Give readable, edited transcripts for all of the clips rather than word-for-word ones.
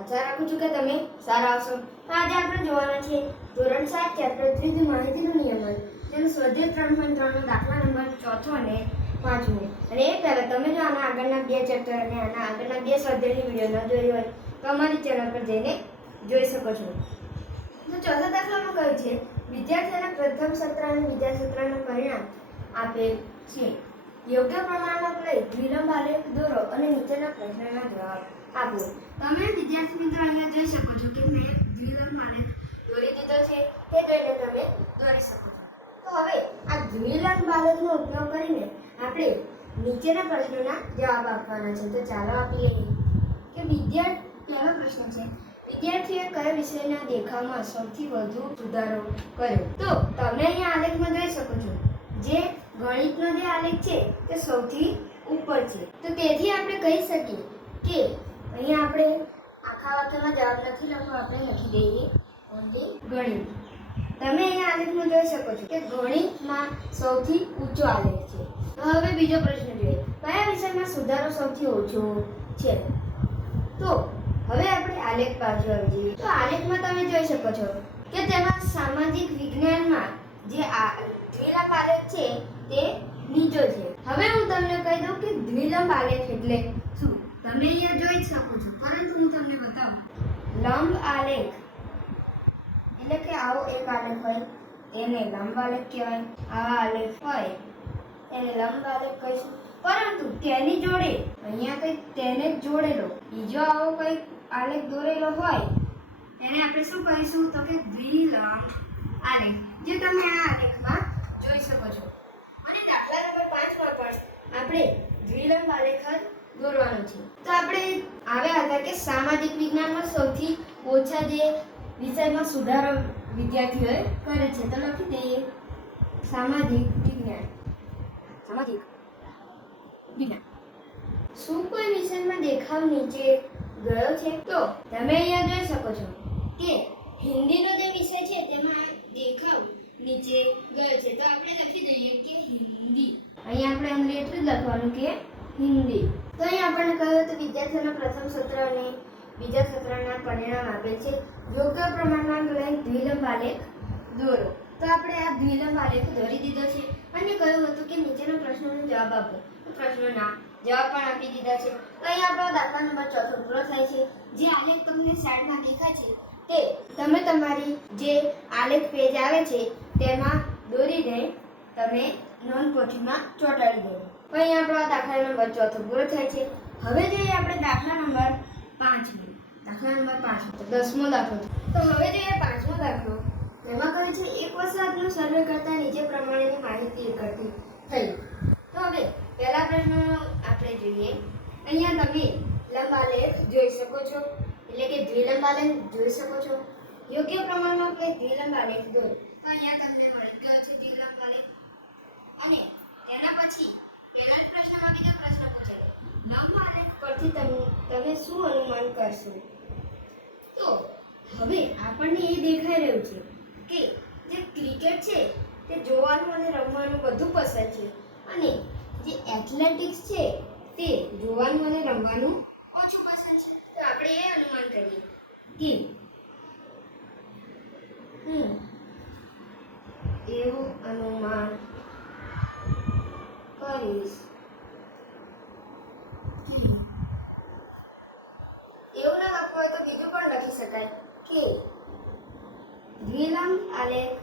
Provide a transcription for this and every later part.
આશા રાખું છું કે તમે સારા હશો. તો આજે આપણે જોવાના છે ધોરણ 7 ચેપ્ટર 3 માહિતીનો નિયમન જેનો સ્વાધ્યાય 3.3 નો દાખલા નંબર 4 અને 5મો. અને એ પહેલા તમે જો આના આગળના બે ચેપ્ટર અને આના આગળના બે સ્વાધ્યાયની વિડીયો ન જોઈ હોય તો અમારી ચેનલ પર જઈને જોઈ શકો છો. તો ચોથા દાખલામાં કહ્યું છે વિદ્યાર્થીઓના પ્રથમ સત્ર અને બીજા સત્રનું પરિણામ આપેલ છે. યોગ્ય પ્રમાણમાં લઈ દ્વિલંબ આલેખ દોરો અને નીચેના પ્રશ્નના જવાબ આપો. તમે વિદ્યાર્થી મિત્રો અહીંયા જોઈ શકો છો કે મેં દ્વિલંબ આલેખ દોરી દીધો છે, તે જોઈને તમે દોરી શકો છો. તો હવે આ દ્વિલંબ આલેખનો ઉપયોગ કરીને આપણે નીચેના પ્રશ્નોના જવાબ આપવાના છે. તો ચાલો આપીએ કે પહેલો પ્રશ્ન છે વિદ્યાર્થીએ કયા વિષયના દેખાવમાં સૌથી વધુ સુધારો કર્યો. તો તમે અહીંયા આલેખમાં જોઈ શકો છો જે ગણિતનો જે આલેખ છે તે સૌથી ઉપર છે. તો તેથી આપણે કહી શકીએ કે અહીંયા આપણે આખા વાક્યમાં જવાબ નથી લખવો, આપણે લખી દઈએ ઓનલી ગણિત. તમે અહીંયા આલેખમાં જોઈ શકો છો કે ગણિતમાં સૌથી ઊંચો આલેખ છે. તો હવે બીજો પ્રશ્ન જોઈએ કયા વિષયમાં સુધારો સૌથી ઓછો છે. તો હવે આપણે આલેખ બાજુ આવી જઈએ. તો આલેખમાં તમે જોઈ શકો છો કે તેમાં સામાજિક વિજ્ઞાનમાં જે દ્વિલંબ આલેખ છે તે નીચો છે. હવે હું તમને કહી દઉં કે દ્વિલંબ આલેખ એટલે શું. તમે અહીંયા જોઈ શકો છો પરંતુ હું તમને બતાવું. લંબ આલેખ એટલે કે આવો એક આલેખ હોય તેને લંબ આલેખ કહેવાય. આવા આલેખ હોય તેને લંબ આલેખ કહીશું. પરંતુ તેની જોડે અહીંયા કંઈક તેને જોડેલો બીજો આવો કંઈક આલેખ દોરેલો હોય તેને આપણે શું કહીશું તો કે દ્વિલંબ આલેખ, જે તમે આ આલેખમાં જોઈ શકો છો. અને દાખલા નંબર 5માં પણ આપણે દ્વિલંબ આલેખ જ દોરવાનો છે. તો આપણે આવ્યા હતા કે સામાજિક વિજ્ઞાનમાં સૌથી ઓછા જે વિષયમાં સુધારો વિદ્યાર્થીઓએ કરે છે. તો લખી દઈએ સામાજિક વિજ્ઞાન. શું કોઈ વિષયમાં દેખાવ નીચે ગયો છે. તો તમે અહીંયા જોઈ શકો છો કે હિન્દીનો જે વિષય છે તેમાં દેખાવ નીચે ગયો છે. તો આપણે લખી દઈએ કે હિન્દી. અહીંયા આપણે અંદર એટલું જ લખવાનું કે હિન્દી. તો અહીં આપણને કહ્યું હતું વિદ્યાર્થીઓના પ્રથમ સત્ર અને બીજા સત્રના પરિણામ આપે છે. યોગ્ય પ્રમાણમાં લઈ દ્વિલંબ આલેખ દોરો. તો આપણે આ દ્વિલંબ આલેખ દોરી દીધો છે અને કહ્યું હતું કે નીચેના પ્રશ્નોનો જવાબ આપો. તો પ્રશ્નોના જવાબ પણ આપી દીધા છે. તો અહીં આપણો દાખલા નંબર 4 પૂરો થાય છે. જે આલેખ તમને સાઈડમાં દેખાય છે તે તમે તમારી જે આલેખ પેજ આવે છે તેમાં દોરીને તમે નોંધપોથીમાં ચોંટાડી દો. તો અહીં આપણો દાખલા નંબર 4 પૂરો થાય છે. હવે જોઈએ આપણે દાખલા નંબર 5. દાખલા નંબર 5 તો 10મો દાખલો. તો હવે જોઈએ 5મો દાખલો. તેમાં કહે છે એક વસાહતનો સર્વે કરતા નીચે પ્રમાણેની માહિતી એકઠી થઈ. તો હવે પહેલા પ્રશ્ન આપણે જોઈએ. અહીંયા તમે લંબ આલેખ જોઈ શકો છો એટલે કે દ્વિલંબ આલેખ જોઈ શકો છો. યોગ્ય પ્રમાણમાં આપણે દ્વિલંબ આલેખ દોરો. તો અહીંયા તમને મળી ગયો છે દ્વિલંબ આલેખ. અને તેના પછી પહેલા જ પ્રશ્નમાં બીજો પ્રશ્ન પૂછાયો લંબ આલેખ પરથી તમે શું અનુમાન કરશો. તો હવે આપણને એ દેખાઈ રહ્યું છે કે જે ક્રિકેટ છે તે જોવાનું અને રમવાનું બધું પસંદ છે અને જે એથ્લેટિક્સ છે તે જોવાનું અને રમવાનું ઓછું પસંદ છે. તો આપણે એ અનુમાન કરીએ કે એવું અનુમાન કરીશ એવું ના લખવું હોય તો બીજું પણ લખી શકાય કે દ્વિલંબ આલેખ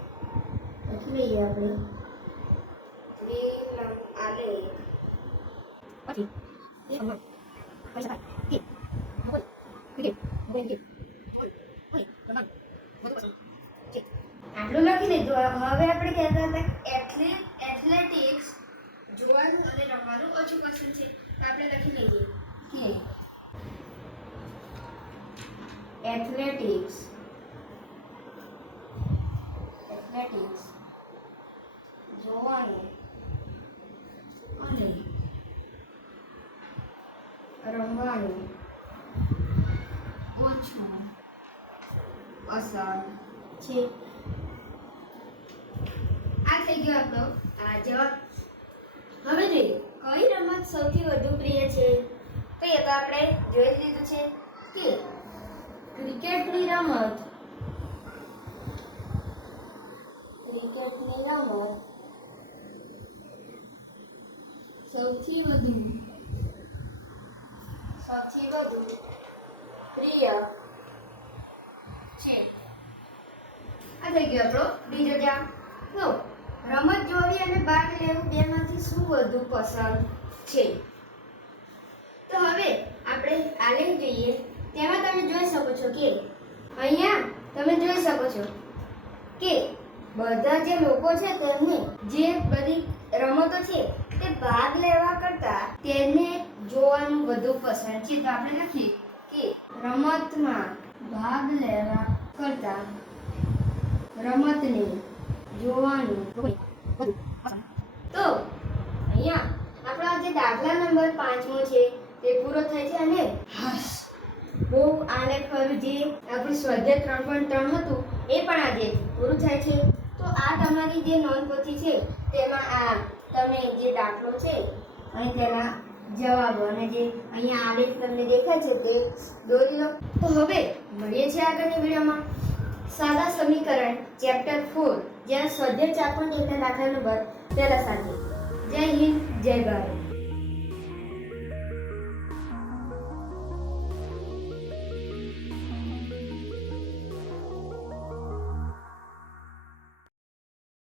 લખી લઈએ આપણે. દ્વિલંબ આલેખ આટલું લખી લીધું. હવે આપણે કહેતા હતા એથ્લેટિક્સ જોવાનું અને રમવાનું ઓછું પસંદ છે. તો આપણે લખી લઈએ કે એથ્લેટિક્સ જોવાનું અને રમવાનું ઓછું પસંદ છે. આ થઈ ગયો આપણો જવાબ. હવે જોઈએ કઈ રમત સૌથી વધુ પ્રિય છે. તો એ તો આપણે જોઈ લીધું છે કે ક્રિકેટની રમત સૌથી વધુ પ્રિય છે. આ થઈ ગયો આપણો બીજો જવાબ. તો રમત જોવી અને ભાગ લેવું બેમાંથી શું વધુ પસંદ છે? તો હવે આપણે આલેખ જોઈએ. તેમાં તમે જોઈ શકો છો કે અહીંયા તમે જોઈ શકો છો કે બધા જે લોકો છે તેમને જે બધી રમતો છે તે ભાગ લેવા કરતા તેને જોવાનું વધુ પસંદ છે. તો આપણે લખીએ કે રમતમાં ભાગ લેવા કરતા રમતને જોવાનું વધુ પસંદ. તો અહીંયા આપણો જે દાખલા નંબર 5મો છે તે પૂરો થાય છે અને બહુ આને ખરું જે આપણું સ્વાધ્યાય 3.3 હતું એ પણ આજે પૂરું થાય છે. તો આ તમારી જે નોંધપોથી છે તેમાં આ તમે જે દાખલો છે અહીં તેના જવાબો અને જે અહીંયા આલેખ તમને દેખાય છે તે દોરી લો. તો હવે મળીએ છીએ આગળની વિડીયોમાં સાદા સમીકરણ ચેપ્ટર 4 જ્યાં સ્વાધ્યાય 4.1 દાખલા નંબર પહેલા સાથે. જય હિન્દ, જય ભારત.